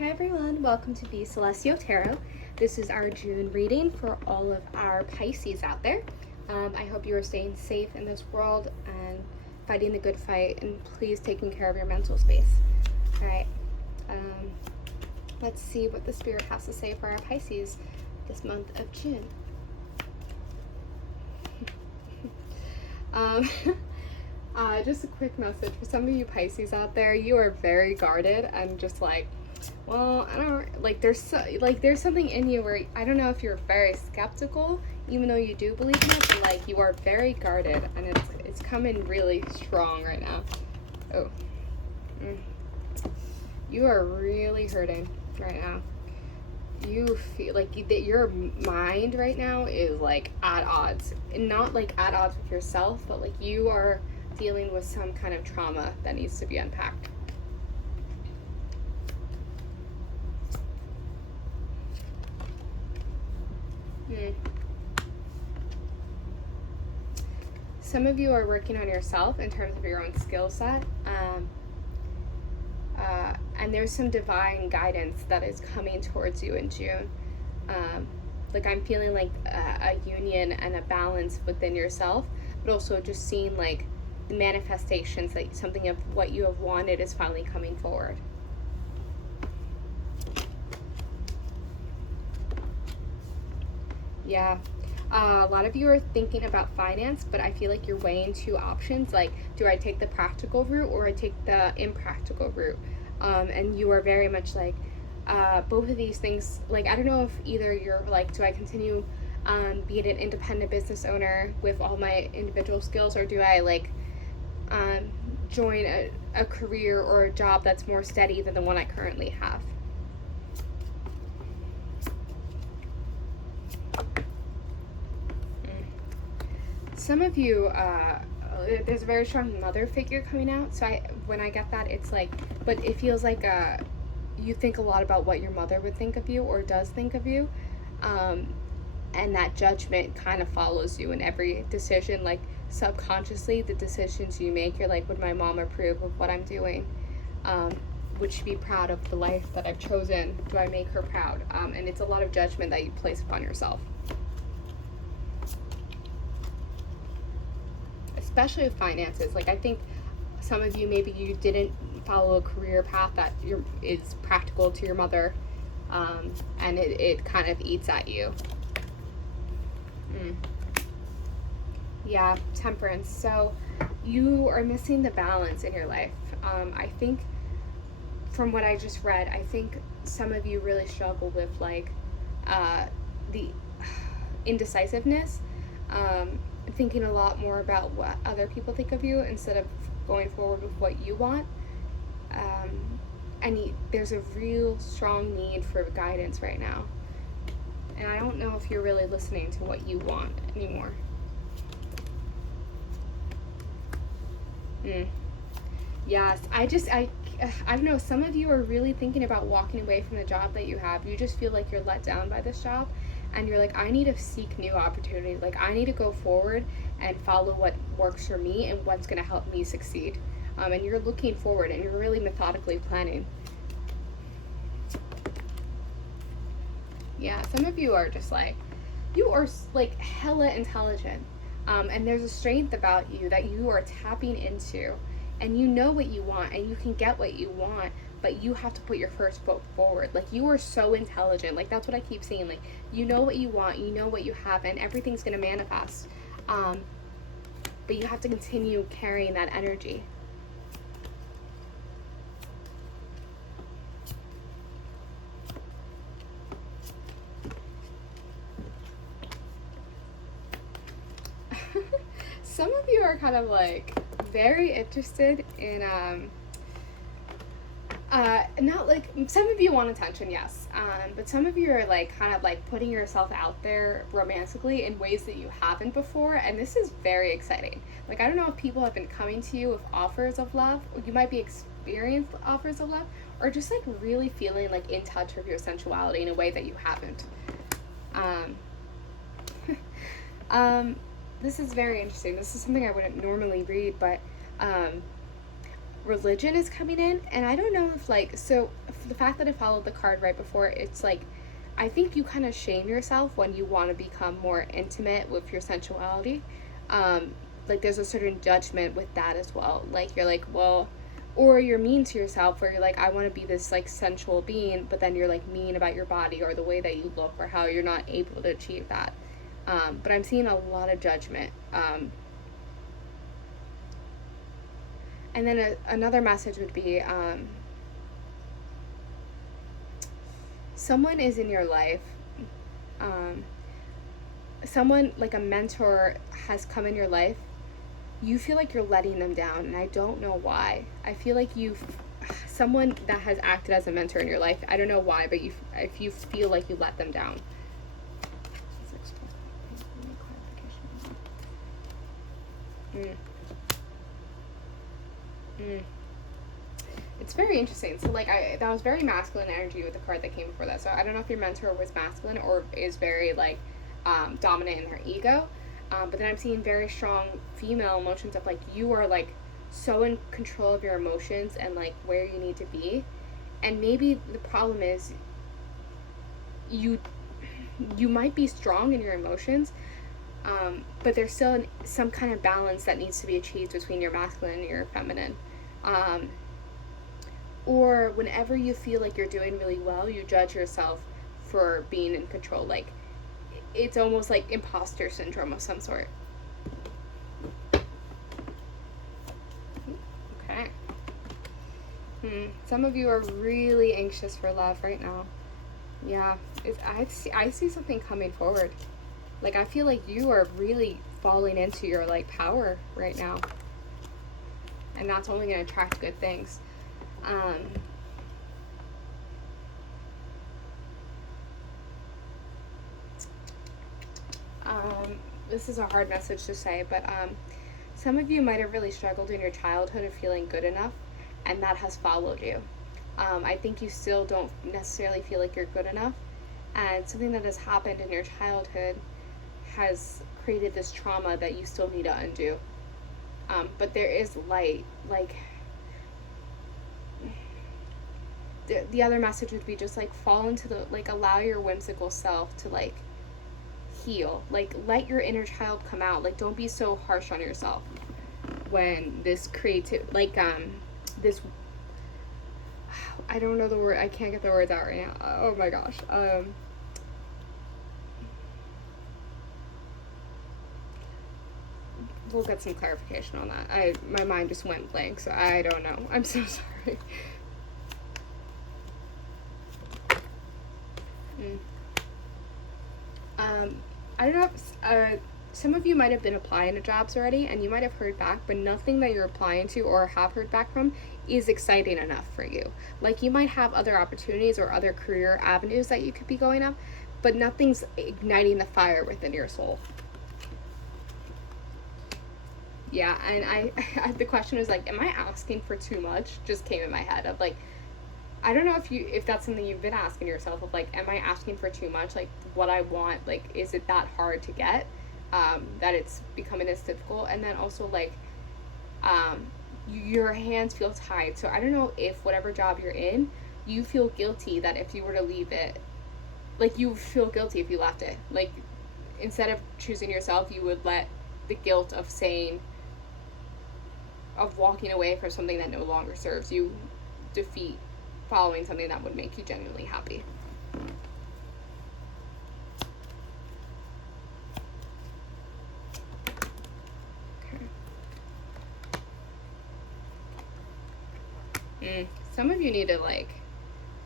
Hi everyone, welcome to Be Celestial Tarot. This is our June reading for all of our Pisces out there. I hope you are staying safe in this world and fighting the good fight, and please taking care of your mental space. All right, let's see what the Spirit has to say for our Pisces this month of June. Just a quick message for some of you Pisces out there. You are very guarded and just like, well, I don't like. There's something in you where I don't know if you're very skeptical, even though you do believe in it. But like, you are very guarded, and it's coming really strong right now. You are really hurting right now. You feel like that your mind right now is like at odds, and not like at odds with yourself, but like you are dealing with some kind of trauma that needs to be unpacked. Some of you are working on yourself in terms of your own skill set, and there's some divine guidance that is coming towards you in June. Like I'm feeling like a union and a balance within yourself, but also just seeing like the manifestations that something of what you have wanted is finally coming forward. Yeah. A lot of you are thinking about finance, but I feel like you're weighing two options. Like, do I take the practical route or I take the impractical route? And you are very much like, both of these things, like, I don't know if either you're like, do I continue being an independent business owner with all my individual skills, or do I like join a career or a job that's more steady than the one I currently have? Some of you, there's a very strong mother figure coming out. So when I get that, it's like, but it feels like you think a lot about what your mother would think of you or does think of you. And that judgment kind of follows you in every decision. Like subconsciously, the decisions you make, you're like, would my mom approve of what I'm doing? Would she be proud of the life that I've chosen? Do I make her proud? And it's a lot of judgment that you place upon yourself. Especially with finances. Like I think some of you, maybe you didn't follow a career path that is practical to your mother, and it kind of eats at you. Yeah, Temperance. So you are missing the balance in your life. I think from what I just read, I think some of you really struggle with like the indecisiveness, thinking a lot more about what other people think of you instead of going forward with what you want. And there's a real strong need for guidance right now. And I don't know if you're really listening to what you want anymore. Yes, I don't know, some of you are really thinking about walking away from the job that you have. You just feel like you're let down by this job. And you're like, I need to seek new opportunities. Like, I need to go forward and follow what works for me and what's going to help me succeed. And you're looking forward and you're really methodically planning. Yeah, some of you are just like, you are like hella intelligent. And there's a strength about you that you are tapping into. And you know what you want and you can get what you want, but you have to put your first foot forward. Like you are so intelligent. Like that's what I keep saying. Like you know what you want, you know what you have, and everything's gonna manifest. But you have to continue carrying that energy. Some of you are kind of like very interested in not like, some of you want attention, yes, but some of you are like kind of like putting yourself out there romantically in ways that you haven't before, and this is very exciting. Like I don't know if people have been coming to you with offers of love, or you might be experienced offers of love, or just like really feeling like in touch with your sensuality in a way that you haven't. This is very interesting. This is something I wouldn't normally read, but religion is coming in, and I don't know if like, so the fact that I followed the card right before, it's like, I think you kind of shame yourself when you want to become more intimate with your sensuality. Like there's a certain judgment with that as well. Like you're like, well, or you're mean to yourself where you're like, I want to be this like sensual being, but then you're like mean about your body or the way that you look or how you're not able to achieve that. But I'm seeing a lot of judgment. And then another message would be, someone is in your life, someone like a mentor has come in your life. You feel like you're letting them down, and I don't know why. I feel like someone that has acted as a mentor in your life, I don't know why, but if you feel like you let them down. It's very interesting. So like that was very masculine energy with the card that came before that. So I don't know if your mentor was masculine or is very like dominant in their ego. But then I'm seeing very strong female emotions of like you are like so in control of your emotions and like where you need to be. And maybe the problem is you might be strong in your emotions, but there's still some kind of balance that needs to be achieved between your masculine and your feminine. Or whenever you feel like you're doing really well, you judge yourself for being in control. Like it's almost like imposter syndrome of some sort. Okay. Some of you are really anxious for love right now. Yeah, I see something coming forward. Like I feel like you are really falling into your like power right now, and that's only going to attract good things. This is a hard message to say, but some of you might have really struggled in your childhood of feeling good enough, and that has followed you. I think you still don't necessarily feel like you're good enough, and something that has happened in your childhood has created this trauma that you still need to undo. But there is light. Like the other message would be just like fall into the like allow your whimsical self to like heal. Like let your inner child come out. Like don't be so harsh on yourself when this creative this I don't know the word. I can't get the words out right now. Oh my gosh. We'll get some clarification on that. My mind just went blank, so I don't know. I'm so sorry. I don't know if, some of you might have been applying to jobs already and you might have heard back, but nothing that you're applying to or have heard back from is exciting enough for you. Like you might have other opportunities or other career avenues that you could be going up, but nothing's igniting the fire within your soul. Yeah, and the question was like, am I asking for too much? Just came in my head of like, I don't know if that's something you've been asking yourself of like, am I asking for too much? Like what I want, like, is it that hard to get? That it's becoming this difficult. And then also like, your hands feel tied. So I don't know if whatever job you're in, you feel guilty that if you were to leave it, like you feel guilty if you left it. Like instead of choosing yourself, you would let the guilt of walking away from something that no longer serves you defeat following something that would make you genuinely happy. Okay. Some of you need to like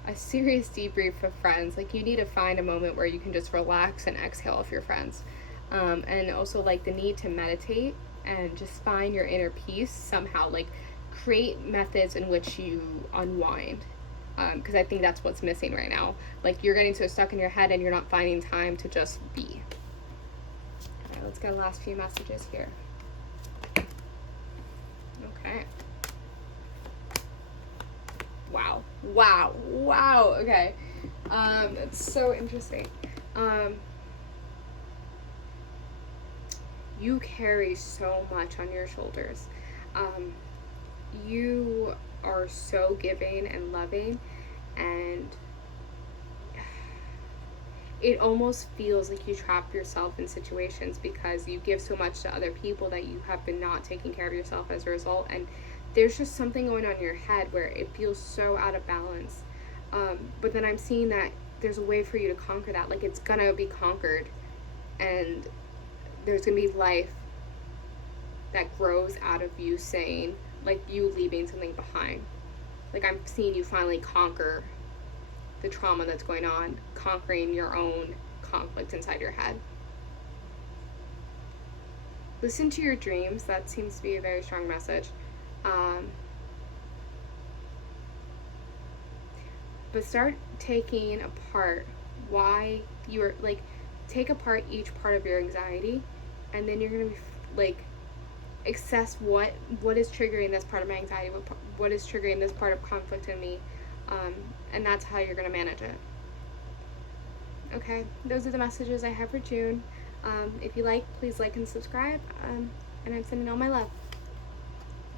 a serious debrief with friends. Like you need to find a moment where you can just relax and exhale with your friends. And also like the need to meditate and just find your inner peace somehow. Like create methods in which you unwind. Because I think that's what's missing right now. Like you're getting so stuck in your head and you're not finding time to just be. Okay, let's get the last few messages here. Okay. Wow. Okay. It's so interesting. You carry so much on your shoulders. You are so giving and loving, and it almost feels like you trap yourself in situations because you give so much to other people that you have been not taking care of yourself as a result. And there's just something going on in your head where it feels so out of balance. But then I'm seeing that there's a way for you to conquer that. Like, it's gonna be conquered, and there's gonna be life that grows out of you saying, like, you leaving something behind. Like, I'm seeing you finally conquer the trauma that's going on, conquering your own conflict inside your head. Listen to your dreams. That seems to be a very strong message. But start taking apart why you are, like, take apart each part of your anxiety, and then you're going to be, like, assess what is triggering this part of my anxiety, what is triggering this part of conflict in me, and that's how you're going to manage it. Okay, those are the messages I have for June. If you like, please like and subscribe, and I'm sending all my love.